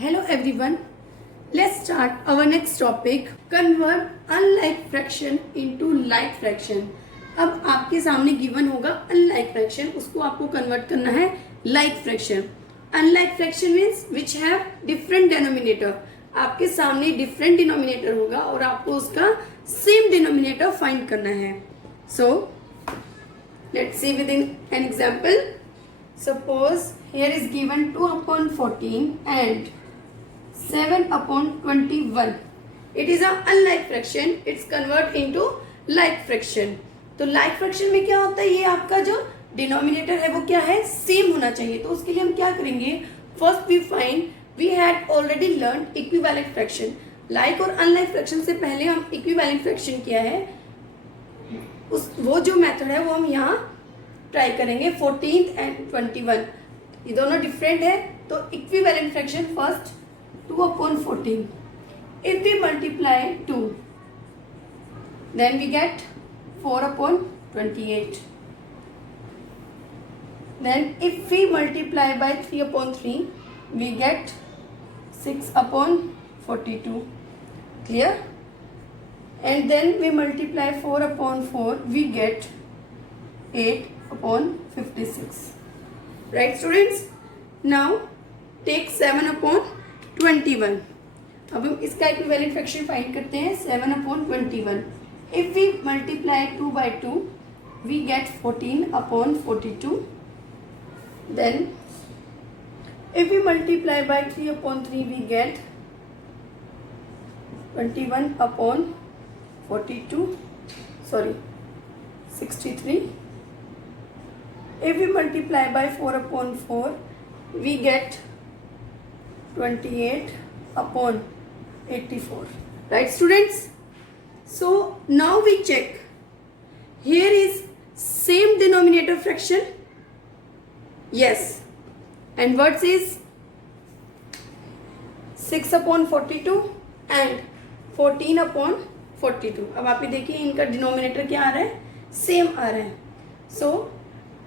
Hello everyone. Let's start our next topic. Convert unlike fraction into like fraction. अब आपके सामने given होगा unlike fraction, उसको आपको कन्वर्ट करना है like fraction. Unlike fraction means which have different denominator. आपके सामने different denominator होगा और आपको उसका same denominator find करना है. So let's see within an example. Suppose here is given 2 upon 14 and 7 upon 21. It is a unlike fraction. It's convert into like fraction. तो like fraction में क्या होता है, ये आपका जो डिनोमिनेटर है वो क्या है, सेम होना चाहिए. तो उसके लिए हम क्या करेंगे, first we find, we had already learn equivalent fraction. Like और अनलाइक फ्रैक्शन से पहले हम इक्विवेलेंट फ्रैक्शन किया है, वो जो मेथड है वो हम यहाँ ट्राई करेंगे. 14 एंड 21 ये दोनों डिफरेंट है. तो equivalent fraction first 2 upon 14. If we multiply 2, then we get 4 upon 28. Then if we multiply by 3 upon 3, we get 6 upon 42. Clear? And then we multiply 4 upon 4, we get 8 upon 56. Right, students? Now take 7 upon 21. अब हम इसका equivalent fraction find करते हैं. 7 upon 21. If we multiply 2 by 2, we get 14 upon 42. Then if we multiply by 3 upon 3, we get 21 upon 42. Sorry, 63. If we multiply by 4 upon 4, we get 28 upon 84. Right, students? So now we check. Here is same denominator fraction. Yes. And what is 6 upon 42 and 14 upon 42. अब आप ये देखिए इनका denominator क्या आ रहा है, same आ रहा है. So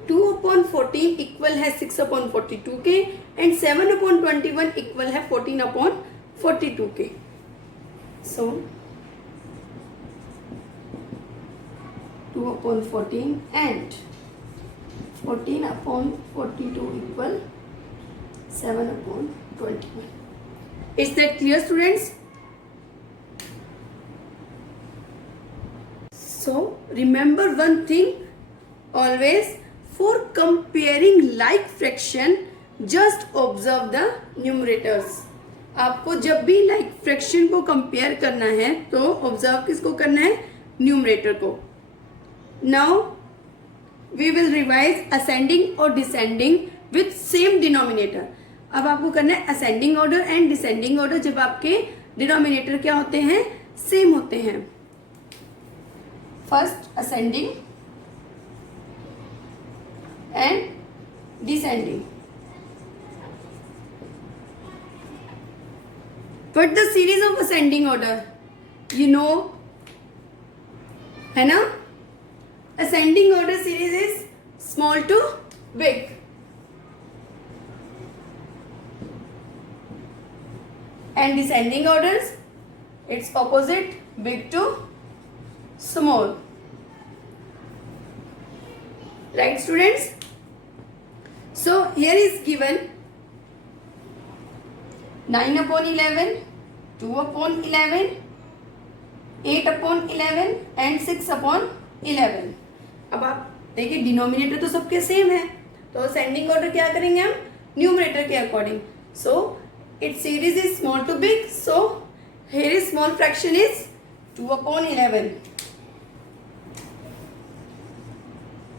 2 upon 14 इक्वल है 6 upon 42 के एंड 7 upon 21 इक्वल है 14 upon 42 के. सो 2 upon 14 and 14 upon 42 equal 7 upon 21. Is that clear, students? So remember one thing always. For comparing like fraction, just observe the numerators. आपको जब भी like fraction को compare करना है तो observe किसको करना है, numerator को. Now we will revise ascending और descending with same denominator. अब आपको करना है ascending order and descending order जब आपके denominator क्या होते हैं, same होते हैं. First ascending and descending. But the series of ascending order, you know, है ना? Ascending order series is small to big. And descending orders, it's opposite, big to small. Right, students? So here is given 9 upon 11, 2 upon 11, 8 upon 11 and 6 upon 11. अब आप देखिए denominator तो सबके same है, तो ascending order क्या करेंगे हम, न्यूमरेटर के according. So it's series is small to big. So here is small fraction is 2 upon 11.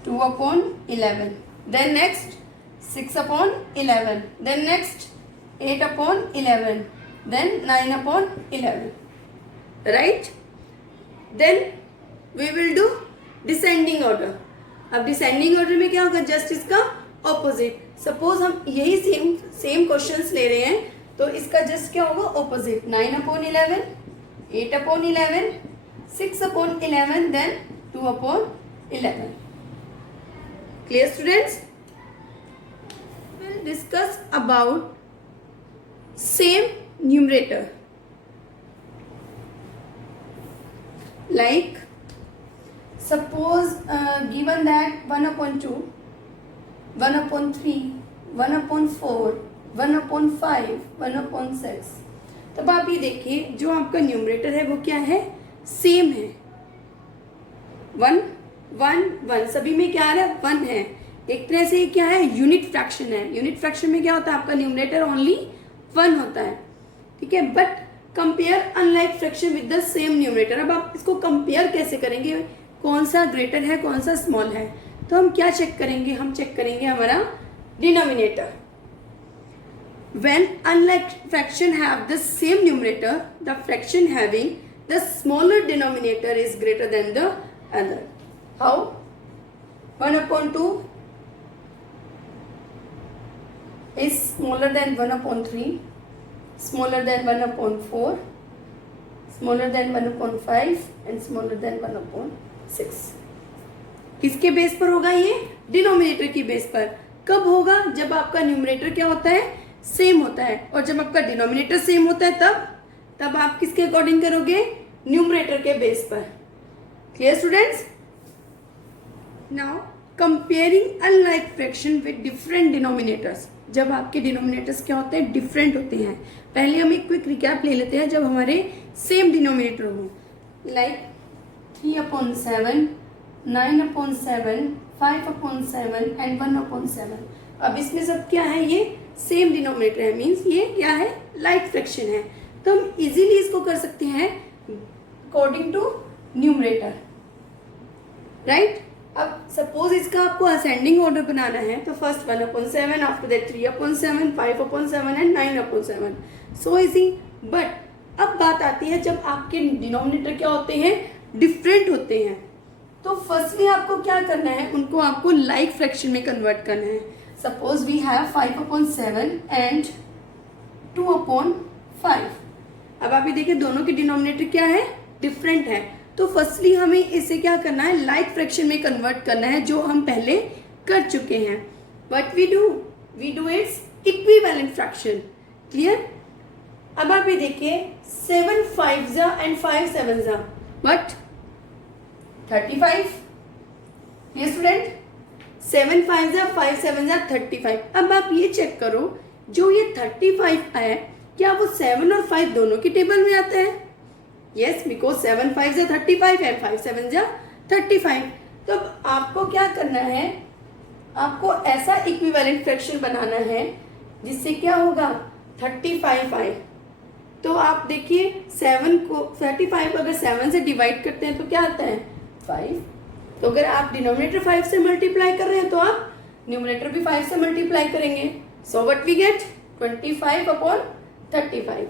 2 upon 11. Then next 6 upon 11. Then next 8 upon 11. Then 9 upon 11. Right? Then we will do descending order. अब descending order में क्या होगा, just इसका opposite. Suppose हम यही same questions ले रहे हैं तो इसका जस्ट क्या होगा, opposite. 9 upon 11, 8 upon 11, 6 upon 11, then 2 upon 11. Clear, students? We'll discuss about same numerator. Like suppose given that 1/2, 1/3, 1/4, 1/5, 1/6, तब आप ये देखिए जो आपका न्यूमरेटर है वो क्या है, सेम है, 1 1 1, सभी में क्या आ रहा है, 1 है। एक तरह से क्या है, यूनिट फ्रैक्शन है। यूनिट फ्रैक्शन में क्या होता है, आपका न्यूमरेटर ओनली 1 होता है, ठीक है। But compare unlike fraction with the same numerator. अब आप इसको कंपेयर कैसे करेंगे, कौन सा ग्रेटर है कौन सा स्मॉल है, तो हम क्या चेक करेंगे, हम चेक करेंगे हमारा denominator. When unlike fraction have the same numerator, the fraction having the smaller denominator is greater than the other. How? 1/2 is smaller than 1/3, smaller than 1/4, smaller than 1/5 and smaller than 1/6. किसके base पर होगा ये, denominator की base पर। कब होगा, जब आपका न्यूमरेटर क्या होता है, सेम होता है, और जब आपका डिनोमिनेटर सेम होता है तब आप किसके अकॉर्डिंग करोगे, न्यूमरेटर के बेस पर। Clear students? Now comparing unlike fraction with different denominators. जब आपके डिनोमिनेटर्स क्या होते हैं, डिफरेंट होते हैं। पहले हम एक क्विक रिकैप ले लेते हैं, जब हमारे सेम डिनोमिनेटर हो, लाइक 3/7, 9/7, 5/7 एंड 1/7। अब इसमें सब क्या है, ये सेम डिनोमिनेटर है, मीन्स ये क्या है, लाइक फ्रैक्शन है। तो हम इजीली इसको कर सकते हैं अकॉर्डिंग टू न्यूमरेटर, राइट। अब सपोज इसका आपको असेंडिंग ऑर्डर बनाना है, तो first 1/7, after that 3/7, 5/7 and 9/7। So easy. But अब बात आती है जब आपके डिनोमिनेटर क्या होते हैं, डिफरेंट होते हैं, तो फर्स्टली आपको क्या करना है, उनको आपको लाइक फ्रैक्शन में कन्वर्ट करना है। Suppose we have 5/7 and 2/5। अब आप ये देखिए दोनों के डिनोमिनेटर क्या है, डिफरेंट है। तो फर्स्टली हमें इसे क्या करना है, लाइक फ्रैक्शन में कन्वर्ट करना है, जो हम पहले कर चुके हैं। What we do it's equivalent fraction. Clear? अब आप ये देखिए 7 5s एंड 5 7s, बट 35। ये स्टूडेंट 7 5s 5 7s 35। अब आप ये चेक करो, जो ये 35 है, क्या वो 7 और 5 दोनों के टेबल में आता है? Yes, because 7 5s 35 and 5 7s 35। तो अब आपको क्या करना है, आपको ऐसा इक्विवेलेंट फ्रैक्शन बनाना है जिससे क्या होगा, 35 आए। तो आप देखिए 7 को 35 अगर 7 से डिवाइड करते हैं तो क्या आता है, 5। तो अगर आप डिनोमिनेटर 5 से मल्टीप्लाई कर रहे हैं तो आप न्यूमरेटर भी 5 से मल्टीप्लाई करेंगे। So what we get, 25/35।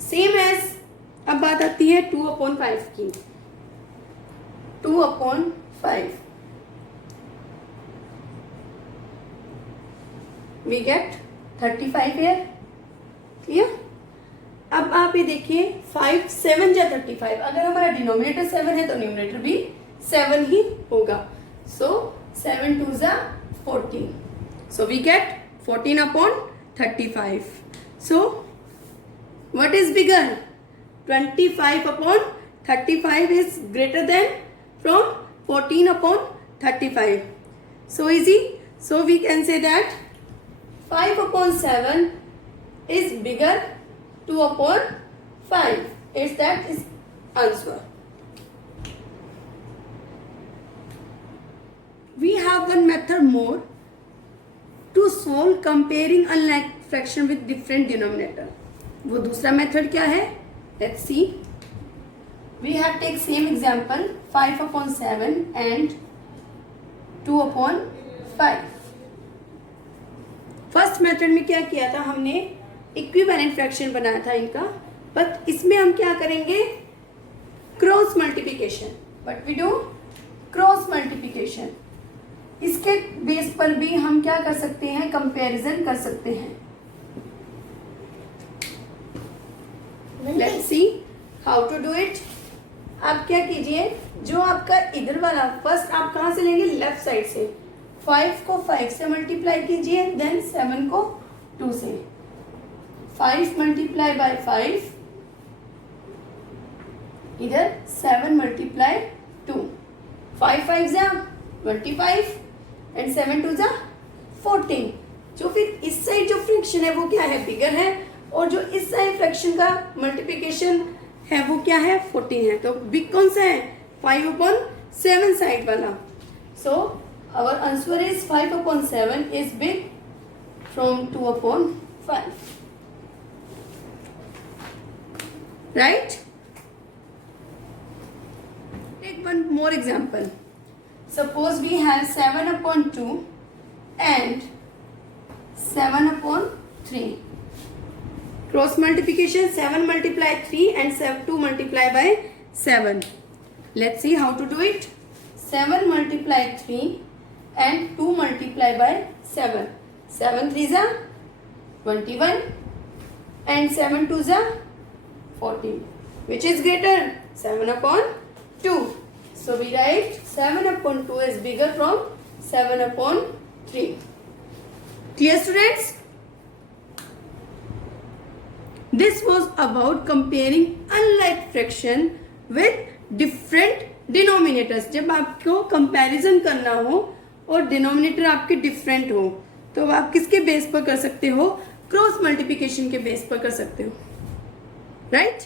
Same as, अब बात आती है 2/5 की। 2/5 वी गेट 35 हियर। क्लियर? अब आप ये देखिए 5 7 या 35। अगर हमारा डिनोमिनेटर 7 है तो न्यूमरेटर भी 7 ही होगा। So 7 2s 14। So we get 14/35। So what is bigger, 25/35 is greater than from 14/35. So easy. So we can say that 5/7 is bigger 2/5. Is that is answer. We have one method more to solve comparing unlike fraction with different denominator. वो दूसरा method क्या है? Let's see. We have take same example 5/7 and 2/5. First method में क्या किया था हमने, equivalent fraction बनाया था इनका, बट इसमें हम क्या करेंगे, cross multiplication. But we do cross multiplication. इसके बेस पर भी हम क्या कर सकते हैं, कंपैरिजन कर सकते हैं। Let's see how to do it. आप क्या कीजिए, जो आपका इधर वाला फर्स्ट आप कहां से लेंगे, लेफ्ट साइड से। 5 को 5 से मल्टीप्लाई कीजिए, देन 7 को 2 से। 5 मल्टीप्लाई बाय 5, इधर 7 मल्टीप्लाई 2, 5 5 जा 25 एंड 7 2 जा 14। जो फिर इस साइड जो फ्रैक्शन है वो क्या है, बिगर है, और जो इस साइड फ्रैक्शन का मल्टीप्लिकेशन है वो क्या है, 14 है। तो बिग कौन सा है, 5/7 साइड वाला। So our answer is 5/7 is big from 2/5, right. Take one more example. Suppose we have 7/2 and 7/3. Cross multiplication, 7 multiply 3 and 2 multiply by 7. Let's see how to do it. 7 multiply 3 and 2 multiply by 7. 7 3s are 21 and 7 2s are 14. Which is greater? 7/2. So we write 7/2 is bigger from 7/3. Clear, students? This was about comparing unlike fraction with different denominators. जब आपको comparison करना हो और denominator आपके different हो तो आप किसके बेस पर कर सकते हो, क्रॉस मल्टीप्लिकेशन के बेस पर कर सकते हो, राइट?